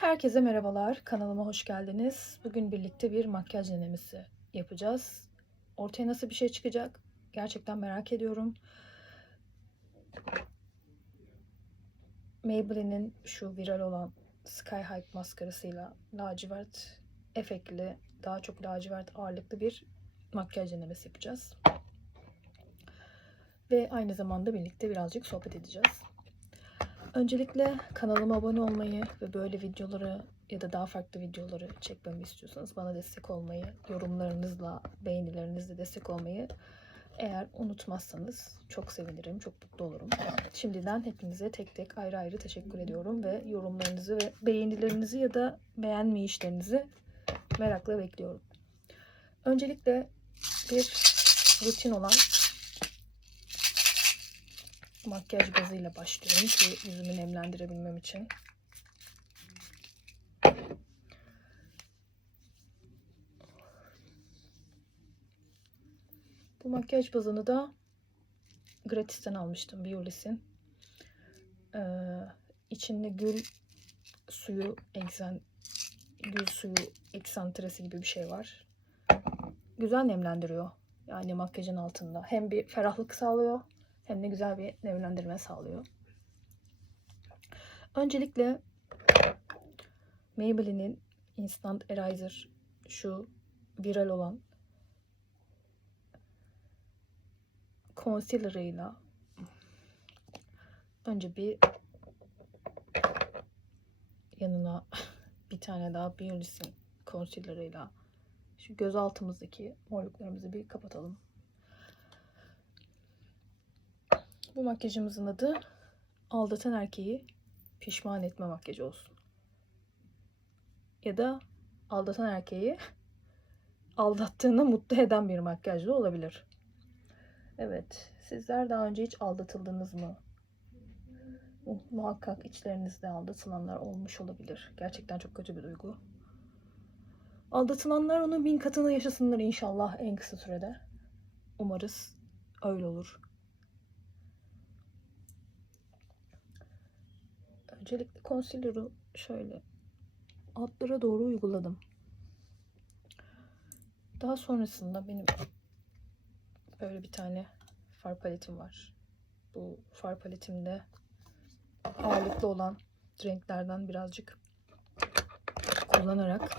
Herkese merhabalar. Kanalıma hoş geldiniz. Bugün birlikte bir makyaj denemesi yapacağız. Ortaya nasıl bir şey çıkacak? Gerçekten merak ediyorum. Maybelline'in şu viral olan Sky High maskarasıyla lacivert efektli, daha çok lacivert ağırlıklı bir makyaj denemesi yapacağız. Ve aynı zamanda birlikte birazcık sohbet edeceğiz. Öncelikle kanalıma abone olmayı ve böyle videoları ya da daha farklı videoları çekmemi istiyorsanız bana destek olmayı, yorumlarınızla, beğenilerinizle destek olmayı eğer unutmazsanız çok sevinirim, çok mutlu olurum. Şimdiden hepinize tek tek ayrı ayrı teşekkür ediyorum ve yorumlarınızı ve beğenilerinizi ya da beğenmeyişlerinizi merakla bekliyorum. Öncelikle bir rutin olan makyaj bazıyla başlıyorum ki yüzümü nemlendirebilmem için. Bu makyaj bazını da gratisten almıştım Biolis'in. Ee, içinde gül suyu egzen gül suyu eksantresi gibi bir şey var. Güzel nemlendiriyor. Yani makyajın altında. Hem bir ferahlık sağlıyor hem de güzel bir nemlendirme sağlıyor. Öncelikle Maybelline'in Instant Eraser şu viral olan concealer'ıyla önce bir yanına bir tane daha Biolis'in concealer'ıyla şu göz altımızdaki morluklarımızı bir kapatalım. Bu makyajımızın adı aldatan erkeği pişman etme makyajı olsun. Ya da aldatan erkeği aldattığını mutlu eden bir makyaj da olabilir. Evet, sizler daha önce hiç aldatıldınız mı? Mu- Muhakkak içlerinizde aldatılanlar olmuş olabilir. Gerçekten çok kötü bir duygu. Aldatılanlar onun bin katını yaşasınlar inşallah en kısa sürede. Umarız öyle olur. Öncelikle concealer'ı şöyle altlara doğru uyguladım. Daha sonrasında benim böyle bir tane far paletim var. Bu far paletimde ağırlıklı olan renklerden birazcık kullanarak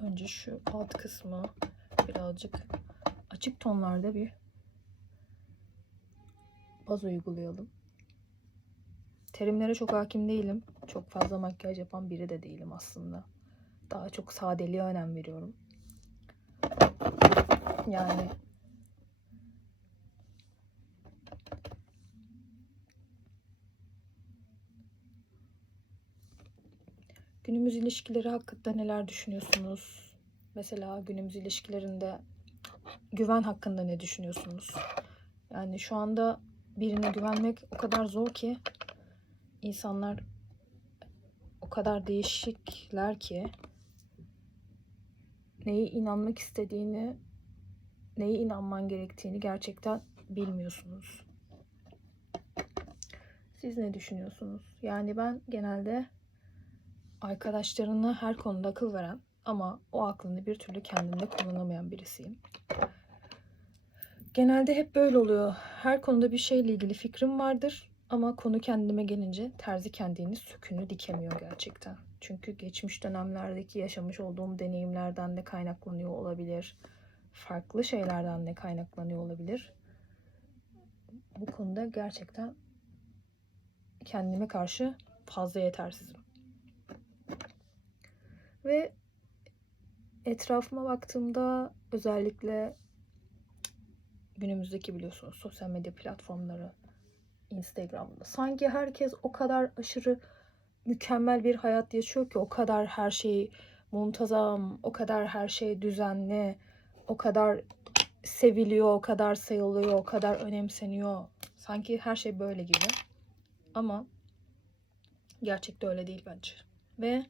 önce şu alt kısmı birazcık açık tonlarda bir baz uygulayalım. Terimlere çok hakim değilim. Çok fazla makyaj yapan biri de değilim aslında. Daha çok sadeliğe önem veriyorum. Yani günümüz ilişkileri hakkında neler düşünüyorsunuz? Mesela günümüz ilişkilerinde güven hakkında ne düşünüyorsunuz? Yani şu anda birine güvenmek o kadar zor ki insanlar o kadar değişikler ki neye inanmak istediğini, neye inanman gerektiğini gerçekten bilmiyorsunuz. Siz ne düşünüyorsunuz? Yani ben genelde arkadaşlarına her konuda akıl veren ama o aklını bir türlü kendimde kullanamayan birisiyim. Genelde hep böyle oluyor. Her konuda bir şeyle ilgili fikrim vardır ama konu kendime gelince terzi kendini sökünü dikemiyor gerçekten. Çünkü geçmiş dönemlerdeki yaşamış olduğum deneyimlerden de kaynaklanıyor olabilir. Farklı şeylerden de kaynaklanıyor olabilir. Bu konuda gerçekten kendime karşı fazla yetersizim. Ve etrafıma baktığımda özellikle günümüzdeki biliyorsunuz sosyal medya platformları Instagram'da. Sanki herkes o kadar aşırı mükemmel bir hayat yaşıyor ki o kadar her şey muntazam, o kadar her şey düzenli, o kadar seviliyor, o kadar sayılıyor, o kadar önemseniyor. Sanki her şey böyle gibi. Ama gerçekte öyle değil bence. Ve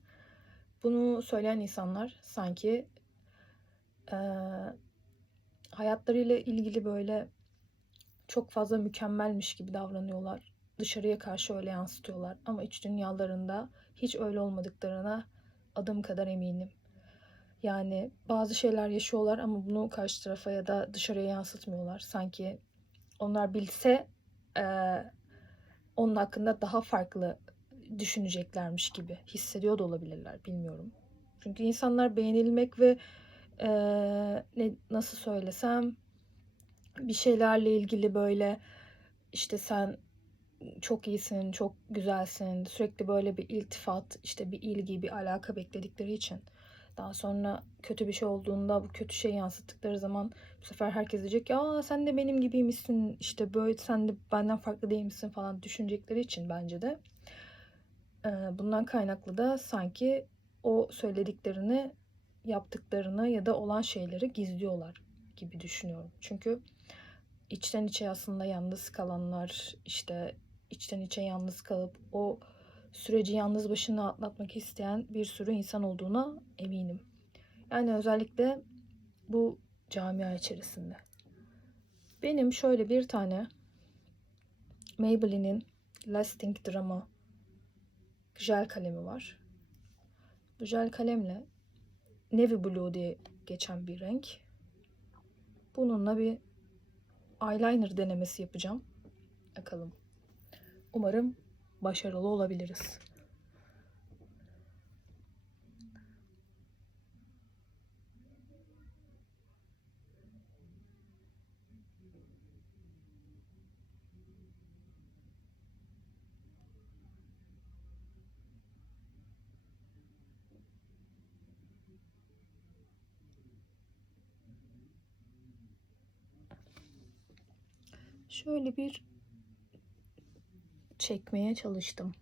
bunu söyleyen insanlar sanki eee hayatlarıyla ilgili böyle çok fazla mükemmelmiş gibi davranıyorlar. dışarıya karşı öyle yansıtıyorlar. Ama iç dünyalarında hiç öyle olmadıklarına adım kadar eminim. Yani bazı şeyler yaşıyorlar ama bunu karşı tarafa ya da dışarıya yansıtmıyorlar. Sanki onlar bilse eee, onun hakkında daha farklı düşüneceklermiş gibi hissediyor da olabilirler. Bilmiyorum. Çünkü insanlar beğenilmek ve eee, ne nasıl söylesem bir şeylerle ilgili böyle işte sen çok iyisin, çok güzelsin, sürekli böyle bir iltifat, işte bir ilgi, bir alaka bekledikleri için. Daha sonra kötü bir şey olduğunda bu kötü şeyi yansıttıkları zaman bu sefer herkes diyecek ya "Aa, sen de benim gibiymişsin, işte böyle sen de benden farklı değil falan düşünecekleri için bence de. Bundan kaynaklı da sanki o söylediklerini, yaptıklarını ya da olan şeyleri gizliyorlar gibi düşünüyorum. Çünkü içten içe aslında yalnız kalanlar işte içten içe yalnız kalıp o süreci yalnız başına atlatmak isteyen bir sürü insan olduğuna eminim. Yani özellikle bu camia içerisinde. Benim şöyle bir tane Maybelline'in Lasting Drama jel kalemi var. Bu jel kalemle Navy Blue diye geçen bir renk. Bununla bir eyeliner denemesi yapacağım. Bakalım. Umarım başarılı olabiliriz. Şöyle bir çekmeye çalıştım.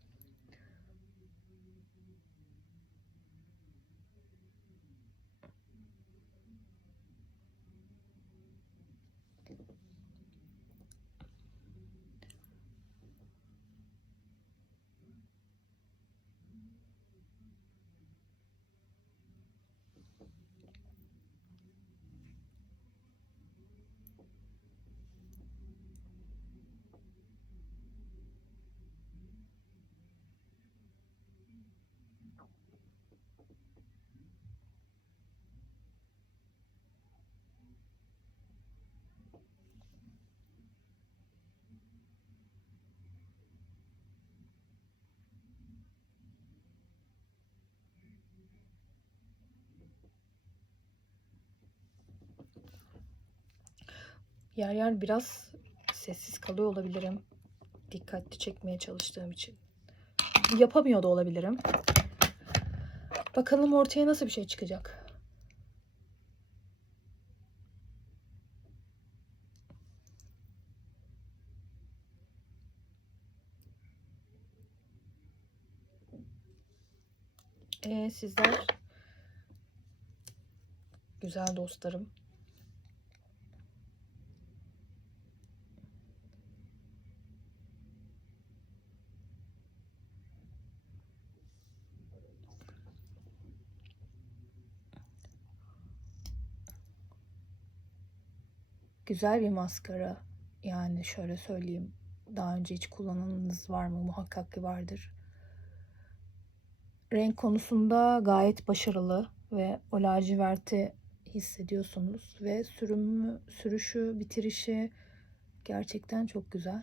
Yer yer biraz sessiz kalıyor olabilirim. Dikkatli çekmeye çalıştığım için. Yapamıyor da olabilirim. Bakalım ortaya nasıl bir şey çıkacak. Ee, sizler güzel dostlarım. Güzel bir maskara. Yani şöyle söyleyeyim. Daha önce hiç kullananınız var mı? Muhakkak ki vardır. Renk konusunda gayet başarılı ve o laciverti hissediyorsunuz ve sürümü, sürüşü, bitirişi gerçekten çok güzel.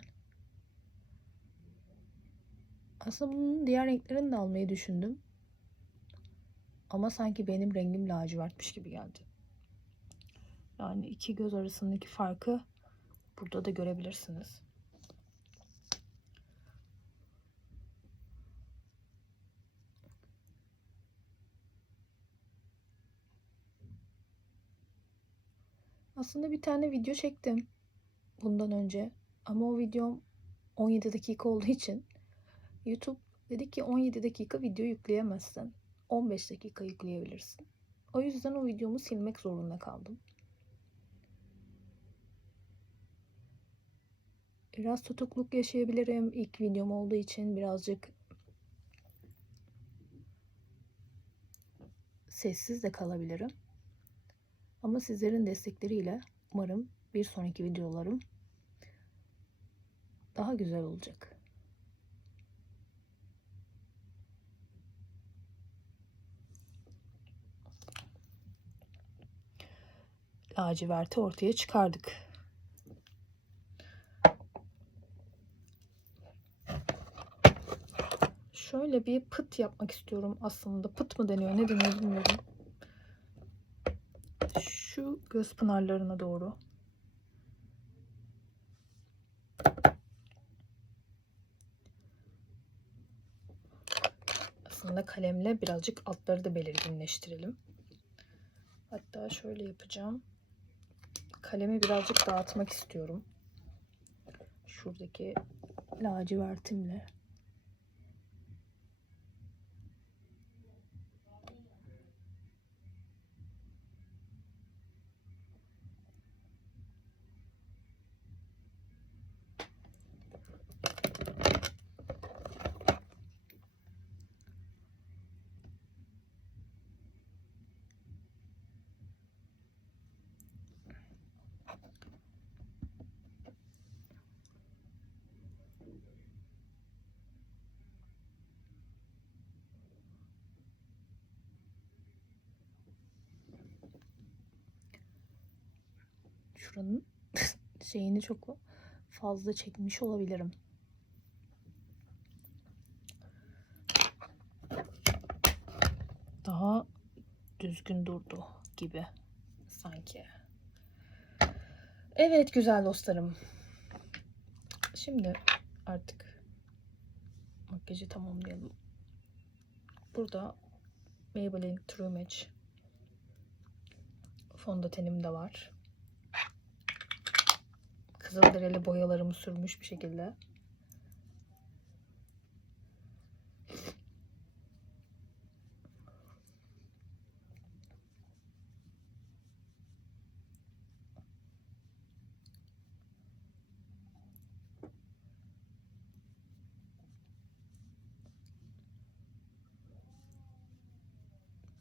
Aslında bunun diğer renklerini de almayı düşündüm. Ama sanki benim rengim lacivertmiş gibi geldi. Yani iki göz arasındaki farkı burada da görebilirsiniz. Aslında bir tane video çektim bundan önce. Ama o videom 17 dakika olduğu için YouTube dedi ki 17 dakika video yükleyemezsin. 15 dakika yükleyebilirsin. O yüzden o videomu silmek zorunda kaldım. biraz tutukluk yaşayabilirim. İlk videom olduğu için birazcık sessiz de kalabilirim. Ama sizlerin destekleriyle umarım bir sonraki videolarım daha güzel olacak. laciverti ortaya çıkardık. Şöyle bir pıt yapmak istiyorum aslında. Pıt mı deniyor ne deniyor bilmiyorum. Şu göz pınarlarına doğru. Aslında kalemle birazcık altları da belirginleştirelim. Hatta şöyle yapacağım. Kalemi birazcık dağıtmak istiyorum. Şuradaki lacivertimle. Şuranın şeyini çok fazla çekmiş olabilirim. Daha düzgün durdu gibi sanki. Evet güzel dostlarım. Şimdi artık makyajı tamamlayalım. Burada Maybelline True Match fondötenim de var. Kızılderili boyalarımı sürmüş bir şekilde.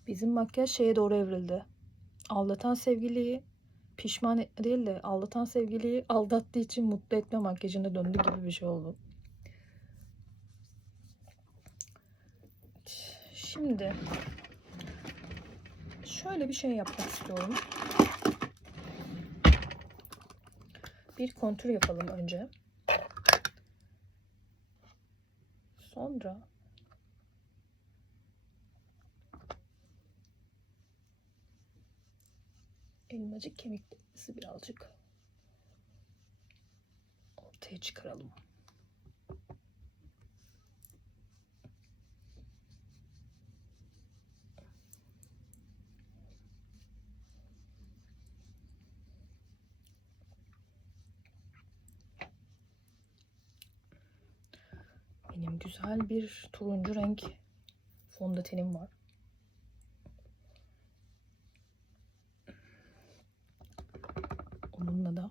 Bizim makyaj şeye doğru evrildi. Aldatan sevgiliyi pişman değil de aldatan sevgiliyi aldattığı için mutlu etme makyajına döndü gibi bir şey oldu. Şimdi şöyle bir şey yapmak istiyorum. Bir kontür yapalım önce. Sonra elmacık kemiklerimizi birazcık ortaya çıkaralım. Benim güzel bir turuncu renk fondötenim var. Onunla da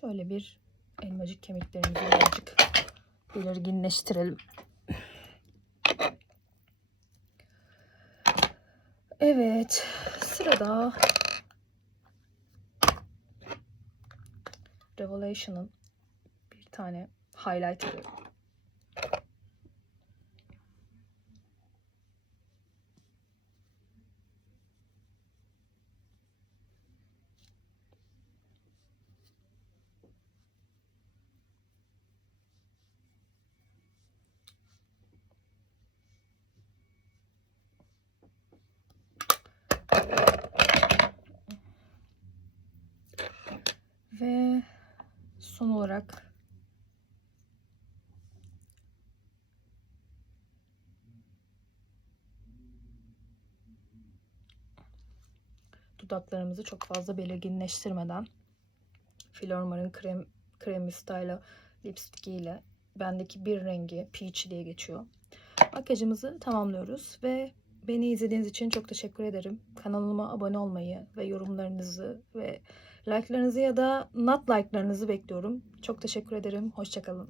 şöyle bir elmacık kemiklerimizi birazcık belirginleştirelim. Evet, sırada Revelation'ın bir tane highlighter'ı. Ve son olarak dudaklarımızı çok fazla belirginleştirmeden Flormar'ın krem, kremi style lipstick ile bendeki bir rengi peach diye geçiyor. Makyajımızı tamamlıyoruz ve beni izlediğiniz için çok teşekkür ederim. Kanalıma abone olmayı ve yorumlarınızı ve like'larınızı ya da not like'larınızı bekliyorum. Çok teşekkür ederim. Hoşçakalın.